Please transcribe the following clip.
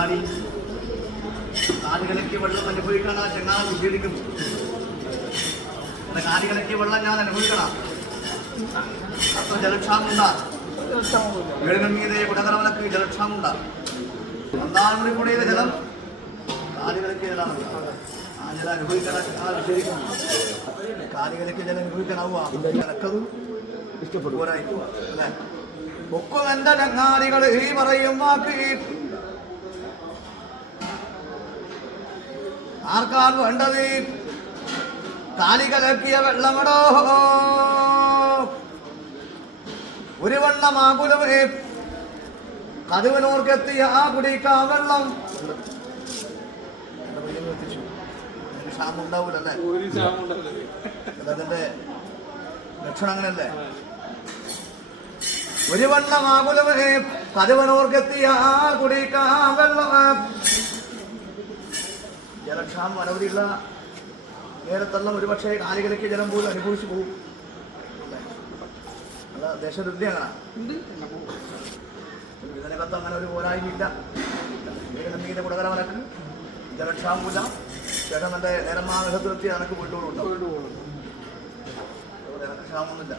എന്താണീ കാലുകലക്കിയ വെള്ളം അനുഭവിക്കണ ചെങ്ങാൻ വിദ്യടിക്കും. കാലുകലക്കിയ വെള്ളം ഞാൻ അനുഭവിക്കണം. അത്ര ജലക്ഷാമുണ്ടാ വീടിനീതയെ കുടകരവനക്ക് ജലക്ഷാമുണ്ടാ. പന്താൻമുറി പുഴയിലെ ജലം കാലുകലക്കിയ ജലമാണ്. ആ ജലം അനുഭവിക്കണ ശരിക്കും കാലുകലക്കിയ ജലം അനുഭവിക്കണാവുക കിടക്കതും ഇഷ്ടപ്പെടും അല്ലേ. ഒക്കും എന്റെ ചങ്ങാതികൾ ഈ പറയും വാക്ക് ആർക്കാണ് വേണ്ടത്? കാലികലക്കിയ വെള്ളമടോ ഒരു വണ്ണമാകുലമേ കതുവനോർക്കെത്തിയ ആ കുടിക്കാ വെള്ളം. ക്ഷാമുണ്ടാവൂലല്ലേ? അതിന്റെ ലക്ഷണം അങ്ങനല്ലേ? ഒരു വണ്ണമാകുലമേ കതുവനോർക്കെത്തിയ ആ കുടിക്കാ വെള്ളം. ജലക്ഷാമം അനവധിയുള്ള നേരത്തെല്ലാം ഒരുപക്ഷെ കാലികലയ്ക്ക് ജലം പോലും അനുഭവിച്ചു പോകും. അല്ല ദേശവൃദ്ധി അങ്ങനെ ഇതിനകത്ത് അങ്ങനെ ഒരു പോരായ്മയില്ല. നീന്റെ കുടകരവനക്ക് ജലക്ഷാമില്ല. ചേട്ടൻ എൻ്റെ നേരമാനസത്തിലെത്തി അനക്ക് വീട്ടുകളുണ്ടാവും. ജലക്ഷാമൊന്നുമില്ല.